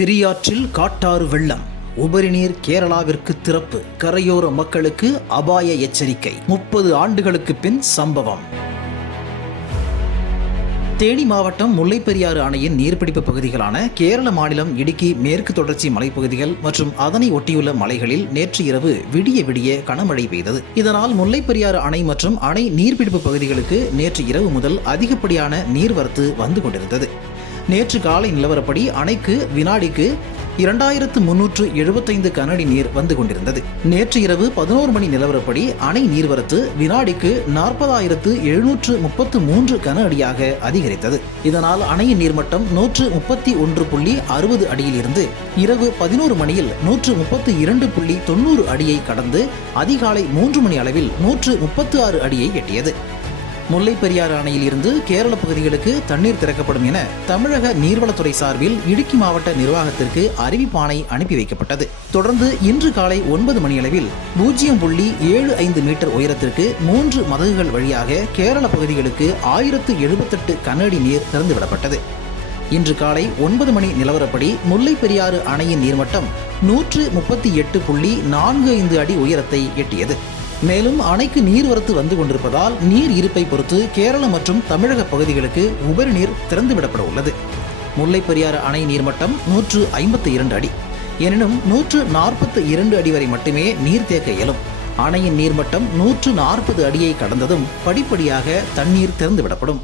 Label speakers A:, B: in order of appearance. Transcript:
A: பெரியாற்றில் காட்டாறு வெள்ளம். உபரிநீர் கேரளாவிற்கு திறப்பு. கரையோர மக்களுக்கு அபாய எச்சரிக்கை. முப்பது ஆண்டுகளுக்கு பின் சம்பவம். தேனி மாவட்டம் முல்லைப்பெரியாறு அணையின் நீர்பிடிப்பு பகுதிகளான கேரள மாநிலம் இடுக்கி மேற்கு தொடர்ச்சி மலைப்பகுதிகள் மற்றும் அதனை ஒட்டியுள்ள மலைகளில் நேற்று இரவு விடிய விடிய கனமழை பெய்தது. இதனால் முல்லைப்பெரியாறு அணை மற்றும் அணை நீர்பிடிப்பு பகுதிகளுக்கு நேற்று இரவு முதல் அதிகப்படியான நீர்வரத்து வந்து கொண்டிருந்தது. நேற்று காலை நிலவரப்படி அணைக்கு வினாடிக்கு இரண்டாயிரத்து முன்னூற்று எழுபத்தைந்து கனஅடி நீர் வந்து கொண்டிருந்தது. நேற்று இரவு பதினோரு மணி நிலவரப்படி அணை நீர்வரத்து வினாடிக்கு நாற்பதாயிரத்து எழுநூற்று முப்பத்து மூன்று கன அடியாக அதிகரித்தது. இதனால் அணையின் நீர்மட்டம் நூற்று முப்பத்தி ஒன்று புள்ளி அறுபது அடியில் இருந்து இரவு பதினோரு மணியில் நூற்று முப்பத்து இரண்டு புள்ளி தொண்ணூறு அடியை கடந்து அதிகாலை மூன்று மணி அளவில் நூற்று முப்பத்து ஆறு அடியை எட்டியது. முல்லை பெரியாறு அணையில் இருந்து கேரள பகுதிகளுக்கு தண்ணீர் திறக்கப்படும் என தமிழக நீர்வளத்துறை சார்பில் இடுக்கி மாவட்ட நிர்வாகத்திற்கு அறிவிப்பானை அனுப்பி வைக்கப்பட்டது. தொடர்ந்து இன்று காலை ஒன்பது மணியளவில் பூஜ்ஜியம் புள்ளி ஏழு ஐந்து மீட்டர் உயரத்திற்கு மூன்று மதகுகள் வழியாக கேரள பகுதிகளுக்கு ஆயிரத்து எழுபத்தெட்டு கனஅடி நீர் திறந்துவிடப்பட்டது. இன்று காலை ஒன்பது மணி நிலவரப்படி முல்லை பெரியாறு அணையின் நீர்மட்டம் நூற்று முப்பத்தி எட்டு புள்ளி நான்கு ஐந்து அடி உயரத்தை எட்டியது. மேலும் அணைக்கு நீர்வரத்து வந்து கொண்டிருப்பதால் நீர் இருப்பை பொறுத்து கேரள மற்றும் தமிழக பகுதிகளுக்கு உபரி நீர் திறந்துவிடப்பட உள்ளது. முல்லை பெரியாறு அணை நீர்மட்டம் நூற்று ஐம்பத்தி இரண்டு அடி. எனினும் நூற்று நாற்பத்து இரண்டு அடி வரை மட்டுமே நீர் தேக்க இயலும். அணையின் நீர்மட்டம் நூற்று நாற்பது அடியை கடந்ததும் படிப்படியாக தண்ணீர் திறந்துவிடப்படும்.